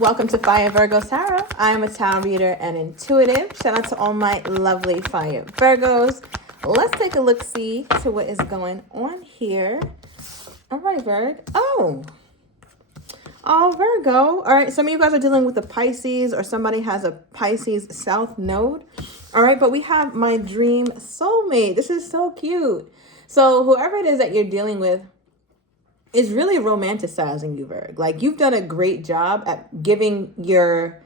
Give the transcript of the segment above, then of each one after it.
Welcome to Fire Virgo Tarot. I am a tarot reader and intuitive. Shout out to all my lovely Fire Virgos. Let's take a look-see to what is going on here. All right, Virg. Oh, Virgo. All right, some of you guys are dealing with a Pisces or somebody has a Pisces South node. All right, but we have my dream soulmate. This is so cute. So whoever it is that you're dealing with is really romanticizing you, Virg. Like, you've done a great job at giving your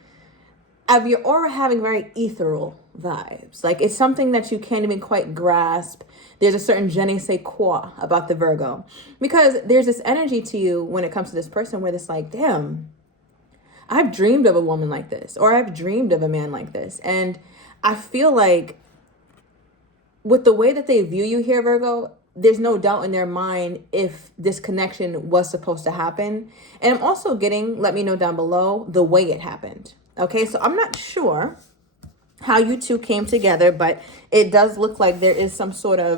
aura having very ethereal vibes. Like, it's something that you can't even quite grasp. There's a certain je ne sais quoi about the Virgo. Because there's this energy to you when it comes to this person where it's like, damn, I've dreamed of a woman like this, or I've dreamed of a man like this. And I feel like with the way that they view you here, Virgo, there's no doubt in their mind if this connection was supposed to happen. And I'm also getting, let me know down below, the way it happened. Okay, so I'm not sure how you two came together, but it does look like there is some sort of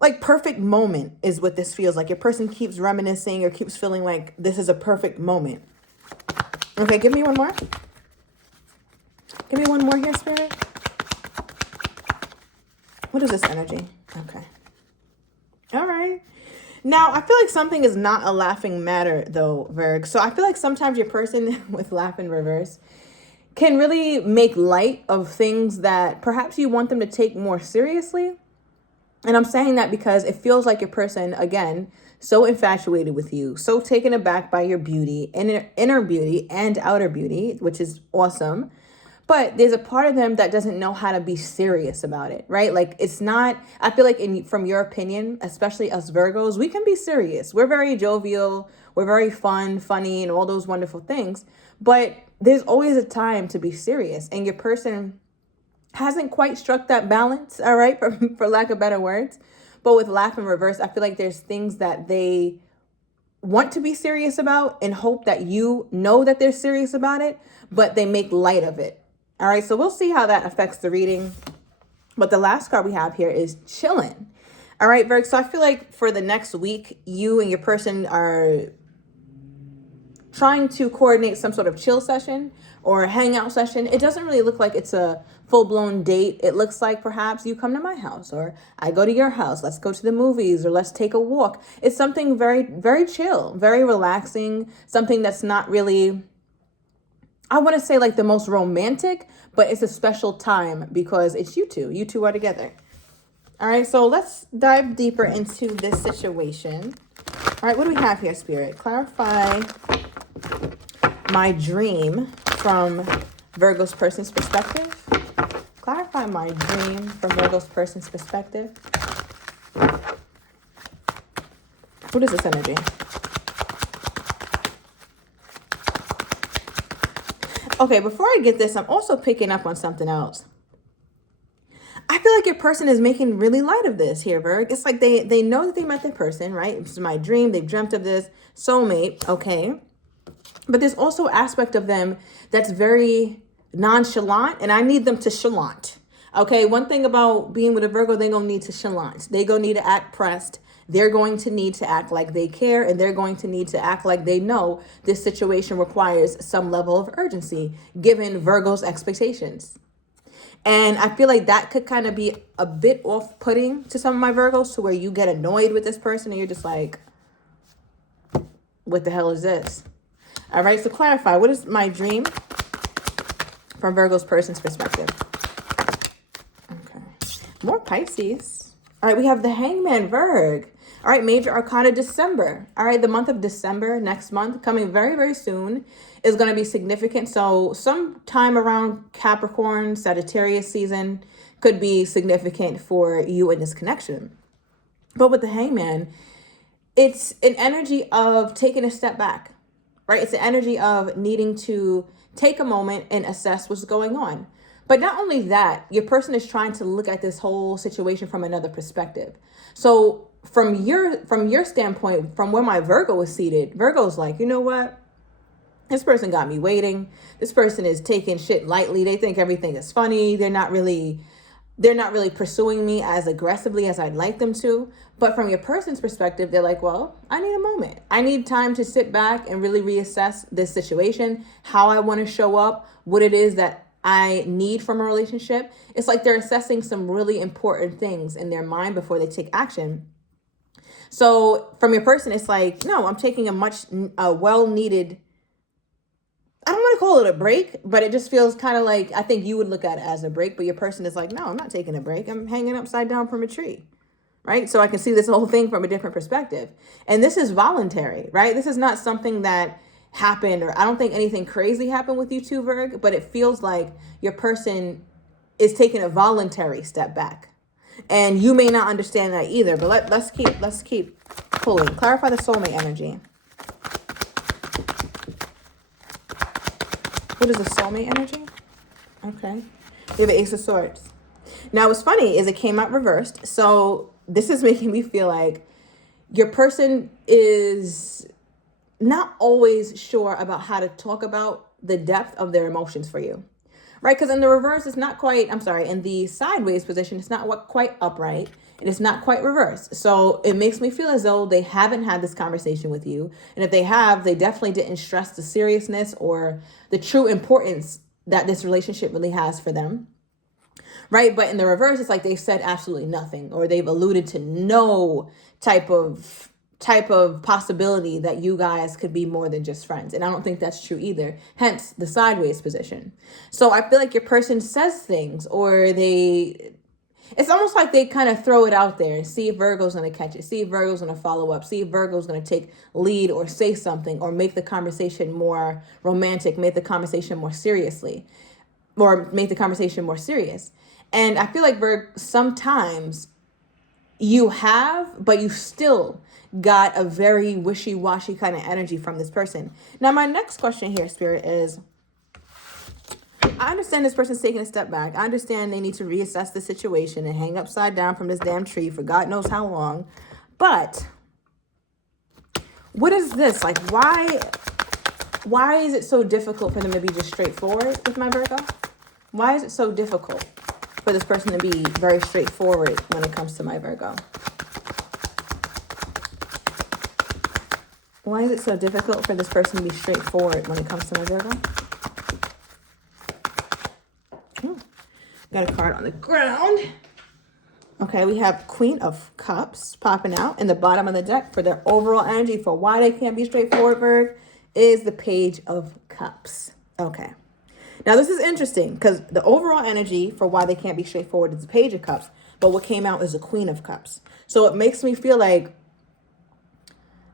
like perfect moment is what this feels like. Your person keeps reminiscing or keeps feeling like this is a perfect moment. Okay, give me one more. Give me one more here, Spirit. What is this energy? Okay. All right. Now, I feel like something is not a laughing matter, though, Virg. So I feel like sometimes your person with laugh in reverse can really make light of things that perhaps you want them to take more seriously. And I'm saying that because it feels like your person, again, so infatuated with you, so taken aback by your beauty, inner beauty and outer beauty, which is awesome. But there's a part of them that doesn't know how to be serious about it, right? Like, it's not, I feel like from your opinion, especially us Virgos, we can be serious. We're very jovial. We're very funny, and all those wonderful things. But there's always a time to be serious. And your person hasn't quite struck that balance, all right, for lack of better words. But with laugh in reverse, I feel like there's things that they want to be serious about and hope that you know that they're serious about it, but they make light of it. All right, so we'll see how that affects the reading. But the last card we have here is chillin'. All right, Virg, so I feel like for the next week, you and your person are trying to coordinate some sort of chill session or a hangout session. It doesn't really look like it's a full-blown date. It looks like perhaps you come to my house or I go to your house. Let's go to the movies or let's take a walk. It's something very, very chill, very relaxing, something that's not really, I want to say like the most romantic, but it's a special time because it's you two. You two are together. All right, so let's dive deeper into this situation. All right, what do we have here, Spirit? Clarify my dream from Virgo's person's perspective. Clarify my dream from Virgo's person's perspective. What is this energy? Okay, before I get this, I'm also picking up on something else. I feel like your person is making really light of this here, Virg. It's like they know that they met their person, right? This is my dream. They've dreamt of this soulmate, okay? But there's also aspect of them that's very nonchalant, and I need them to chalant. Okay, one thing about being with a Virgo, they're going to need to chalant. They're going to need to act pressed. They're going to need to act like they care, and they're going to need to act like they know this situation requires some level of urgency, given Virgo's expectations. And I feel like that could kind of be a bit off-putting to some of my Virgos, to where you get annoyed with this person and you're just like, what the hell is this? All right, so clarify, what is my dream from Virgo's person's perspective? Okay, more Pisces. All right, we have the Hangman, Virg. All right, Major Arcana December. All right, the month of December, next month, coming very, very soon, is going to be significant. So sometime around Capricorn, Sagittarius season could be significant for you in this connection. But with the Hangman, it's an energy of taking a step back, right? It's an energy of needing to take a moment and assess what's going on. But not only that, your person is trying to look at this whole situation from another perspective. So from your standpoint, from where my Virgo is seated, Virgo's like, you know what? This person got me waiting. This person is taking shit lightly. They think everything is funny. They're not really they're not really pursuing me as aggressively as I'd like them to. But from your person's perspective, they're like, well, I need a moment. I need time to sit back and really reassess this situation, how I want to show up, what it is that I need from a relationship. It's like they're assessing some really important things in their mind before they take action. So from your person, it's like, no, I'm taking a well-needed, I don't want to call it a break, but it just feels kind of like, I think you would look at it as a break, but your person is like, no, I'm not taking a break. I'm hanging upside down from a tree, right? So I can see this whole thing from a different perspective. And this is voluntary, right? This is not something that happened, or I don't think anything crazy happened with you two, Virg, but it feels like your person is taking a voluntary step back. And you may not understand that either, but let's keep pulling. Clarify the soulmate energy. What is the soulmate energy? Okay. We have the Ace of Swords. Now, what's funny is it came out reversed. So this is making me feel like your person is not always sure about how to talk about the depth of their emotions for you, right? Because in the reverse, it's not quite, in the sideways position, it's not quite upright. And it's not quite reversed. So it makes me feel as though they haven't had this conversation with you. And if they have, they definitely didn't stress the seriousness or the true importance that this relationship really has for them. Right? But in the reverse, it's like they've said absolutely nothing, or they've alluded to no type of possibility that you guys could be more than just friends. And I don't think that's true either. Hence the sideways position. So I feel like your person says things, or it's almost like they kind of throw it out there and see if Virgo's going to catch it, see if Virgo's going to follow up, see if Virgo's going to take lead or say something or make the conversation more romantic, make the conversation more serious. And I feel like, Virg, sometimes you have, but you still got a very wishy-washy kind of energy from this person. Now, my next question here, Spirit, is, I understand this person's taking a step back. I understand they need to reassess the situation and hang upside down from this damn tree for God knows how long. But what is this? Like, why is it so difficult for them to be just straightforward with my Virgo? Why is it so difficult for this person to be very straightforward when it comes to my Virgo? Why is it so difficult for this person to be straightforward when it comes to my Virgo? Got a card on the ground. Okay, we have Queen of Cups popping out in the bottom of the deck for their overall energy for why they can't be straightforward, Virg, is the Page of Cups. Okay. Now, this is interesting because the overall energy for why they can't be straightforward is the Page of Cups, but what came out is the Queen of Cups. So it makes me feel like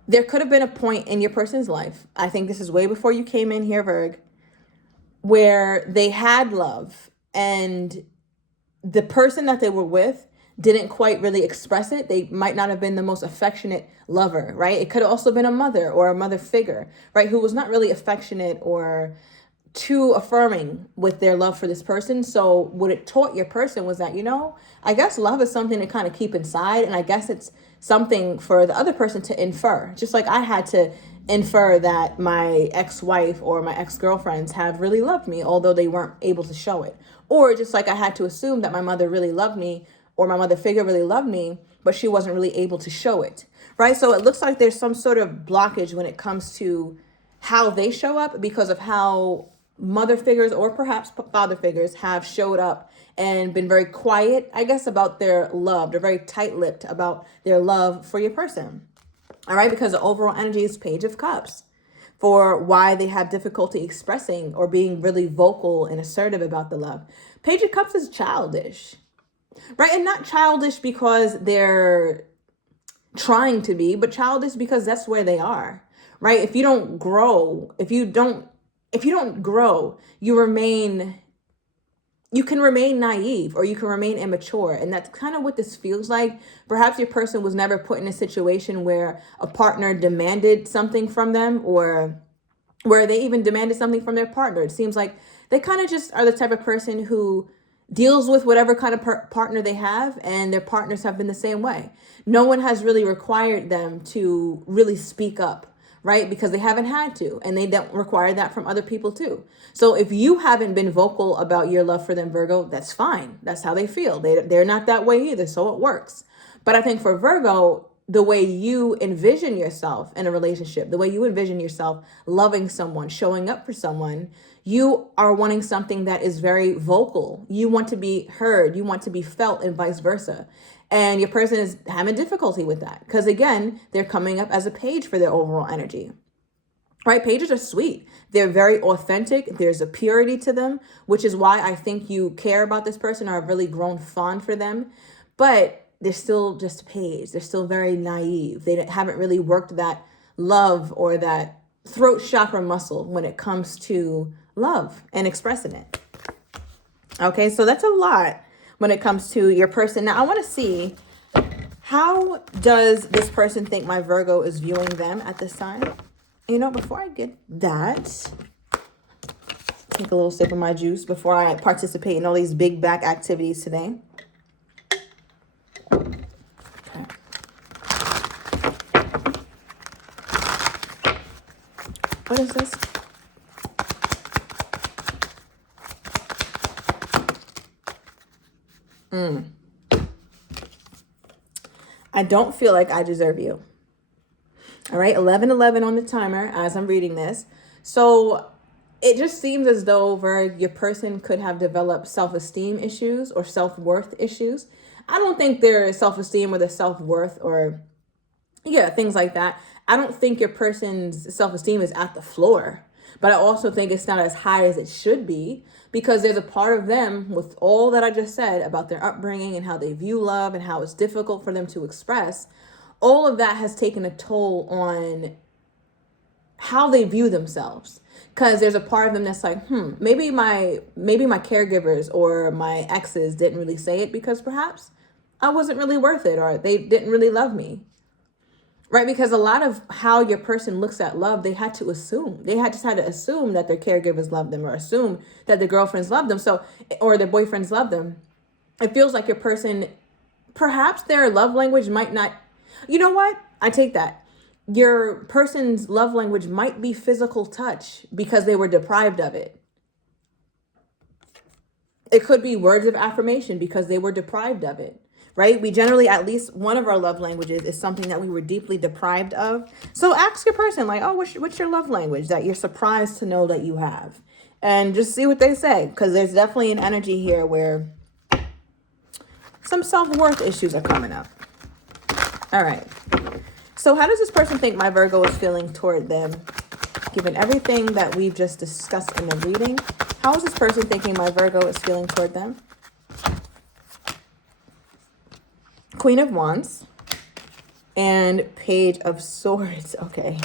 there could have been a point in your person's life, I think this is way before you came in here, Virg, where they had love and the person that they were with didn't quite really express it. They might not have been the most affectionate lover, right? It could have also been a mother or a mother figure, right? Who was not really affectionate or too affirming with their love for this person. So what it taught your person was that, I guess love is something to kind of keep inside. And I guess it's something for the other person to infer. Just like I had to infer that my ex-wife or my ex-girlfriends have really loved me, although they weren't able to show it. Or just like I had to assume that my mother really loved me or my mother figure really loved me, but she wasn't really able to show it, right? So it looks like there's some sort of blockage when it comes to how they show up because of how mother figures or perhaps father figures have showed up and been very quiet, I guess, about their love. They're very tight-lipped about their love for your person, all right? Because the overall energy is Page of Cups for why they have difficulty expressing or being really vocal and assertive about the love. Page of Cups is childish, right? And not childish because they're trying to be, but childish because that's where they are, right? If you don't grow, you can remain naive or you can remain immature. And that's kind of what this feels like. Perhaps your person was never put in a situation where a partner demanded something from them or where they even demanded something from their partner. It seems like they kind of just are the type of person who deals with whatever kind of partner they have, and their partners have been the same way. No one has really required them to really speak up, right? Because they haven't had to, and they don't require that from other people too. So if you haven't been vocal about your love for them, Virgo, that's fine. That's how they feel. They're not that way either, so it works. But I think for Virgo, the way you envision yourself in a relationship, the way you envision yourself loving someone, showing up for someone, you are wanting something that is very vocal. You want to be heard, you want to be felt, and vice versa. And your person is having difficulty with that because, again, they're coming up as a page for their overall energy. Right? Pages are sweet. They're very authentic. There's a purity to them, which is why I think you care about this person or have really grown fond for them. But they're still just a page. They're still very naive. They haven't really worked that love or that throat chakra muscle when it comes to love and expressing it. Okay, so that's a lot when it comes to your person. Now, I want to see, how does this person think my Virgo is viewing them at this time? You know, before I get that, take a little sip of my juice before I participate in all these big back activities today. Okay. What is this? I don't feel like I deserve you. All right, 11:11 on the timer as I'm reading this. So it just seems as though your person could have developed self-esteem issues or self-worth issues. I don't think their self-esteem or their self-worth or things like that. I don't think your person's self-esteem is at the floor, but I also think it's not as high as it should be because there's a part of them with all that I just said about their upbringing and how they view love and how it's difficult for them to express. All of that has taken a toll on how they view themselves. Because there's a part of them that's like, maybe my caregivers or my exes didn't really say it because perhaps I wasn't really worth it or they didn't really love me. Right? Because a lot of how your person looks at love, they had to assume. They had to assume that their caregivers love them or assume that their girlfriends love them. So, or their boyfriends love them. It feels like your person, perhaps their love language might not, you know what? I take that. Your person's love language might be physical touch because they were deprived of it. It could be words of affirmation because they were deprived of it. Right? We generally, at least one of our love languages is something that we were deeply deprived of. So ask your person, like, oh, what's your love language that you're surprised to know that you have? And just see what they say. Because there's definitely an energy here where some self-worth issues are coming up. All right. So how does this person think my Virgo is feeling toward them? Given everything that we've just discussed in the reading, how is this person thinking my Virgo is feeling toward them? Queen of Wands and Page of Swords. Okay.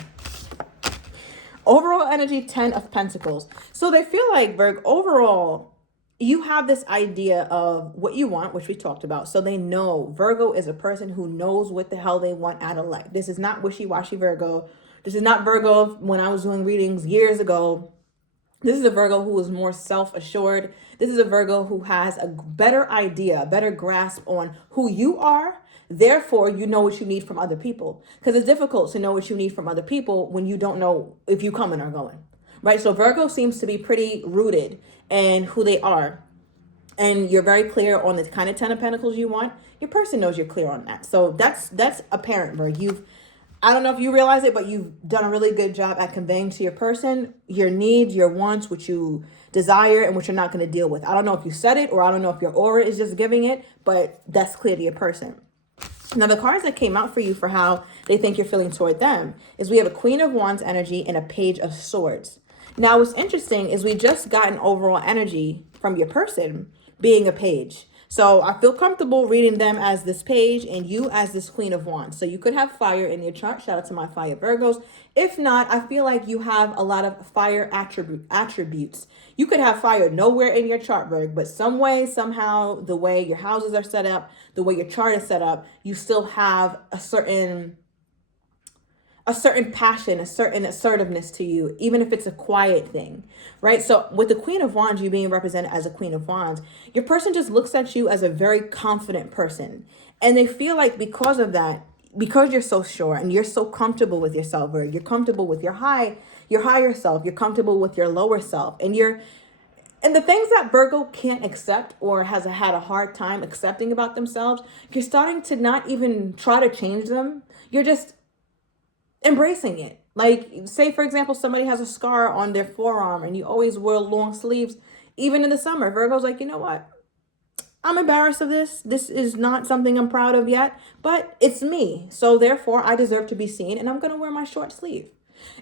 Overall energy, 10 of Pentacles. So they feel like, Virgo, overall, you have this idea of what you want, which we talked about. So they know Virgo is a person who knows what the hell they want out of life. This is not wishy-washy Virgo. This is not Virgo when I was doing readings years ago. This is a Virgo who is more self-assured. This is a Virgo who has a better idea, a better grasp on who you are. Therefore, you know what you need from other people. Because it's difficult to know what you need from other people when you don't know if you coming or going. Right? So Virgo seems to be pretty rooted in who they are. And you're very clear on the kind of 10 of Pentacles you want. Your person knows you're clear on that. So that's apparent, Virgo. I don't know if you realize it, but you've done a really good job at conveying to your person your needs, your wants, what you desire, and what you're not going to deal with. I don't know if you said it or I don't know if your aura is just giving it, but that's clear to your person. Now, the cards that came out for you for how they think you're feeling toward them is we have a Queen of Wands energy and a Page of Swords. Now, what's interesting is we just got an overall energy from your person being a page. So I feel comfortable reading them as this page and you as this Queen of Wands. So you could have fire in your chart. Shout out to my fire Virgos. If not, I feel like you have a lot of fire attributes. You could have fire nowhere in your chart, Virgo, but some way, somehow, the way your houses are set up, the way your chart is set up, you still have a certain passion, a certain assertiveness to you, even if it's a quiet thing, right? So with the Queen of Wands, you being represented as a Queen of Wands, your person just looks at you as a very confident person. And they feel like because of that, because you're so sure and you're so comfortable with yourself, or you're comfortable with your higher self, you're comfortable with your lower self, and the things that Virgo can't accept or has had a hard time accepting about themselves, you're starting to not even try to change them. You're just embracing it. Like, say, for example, somebody has a scar on their forearm and you always wear long sleeves, even in the summer. Virgo's like, you know what? I'm embarrassed of this. This is not something I'm proud of yet, but it's me. So therefore, I deserve to be seen, and I'm going to wear my short sleeve.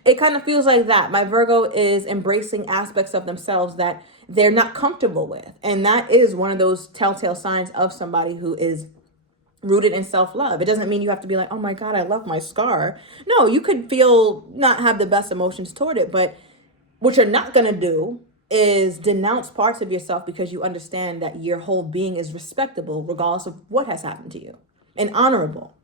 It kind of feels like that. My Virgo is embracing aspects of themselves that they're not comfortable with. And that is one of those telltale signs of somebody who is rooted in self-love. It doesn't mean you have to be like, oh my God, I love my scar. No, you could feel not have the best emotions toward it, but what you're not going to do is denounce parts of yourself, because you understand that your whole being is respectable regardless of what has happened to you, and honorable.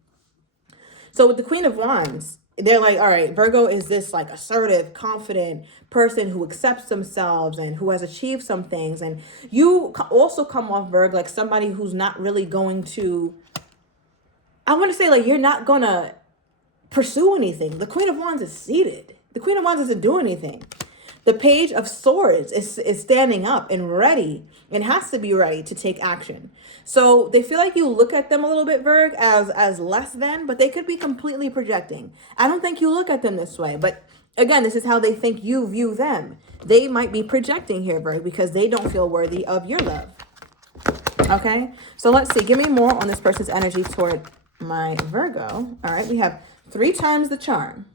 So with the Queen of Wands, they're like, all right, Virgo is this like assertive, confident person who accepts themselves and who has achieved some things. And you also come off, Virgo, like somebody who's not really going to, I want to say, like, you're not going to pursue anything. The Queen of Wands is seated. The Queen of Wands isn't doing anything. The Page of Swords is standing up and ready, and has to be ready to take action. So they feel like you look at them a little bit, Virg, as less than, but they could be completely projecting. I don't think you look at them this way, but again, this is how they think you view them. They might be projecting here, Virg, because they don't feel worthy of your love. Okay, so let's see. Give me more on this person's energy toward my Virgo. All right, we have 3 times the charm.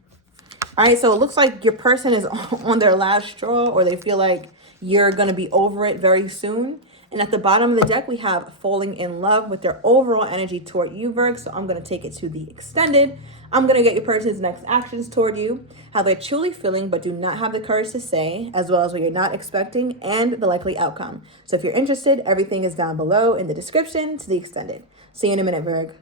All right, so it looks like your person is on their last straw, or they feel like you're going to be over it very soon. And at the bottom of the deck, we have falling in love with their overall energy toward you, Virg. So I'm going to take it to the extended. I'm going to get your person's next actions toward you, how they're truly feeling but do not have the courage to say, as well as what you're not expecting, and the likely outcome. So if you're interested, everything is down below in the description to the extended. See you in a minute, Virg.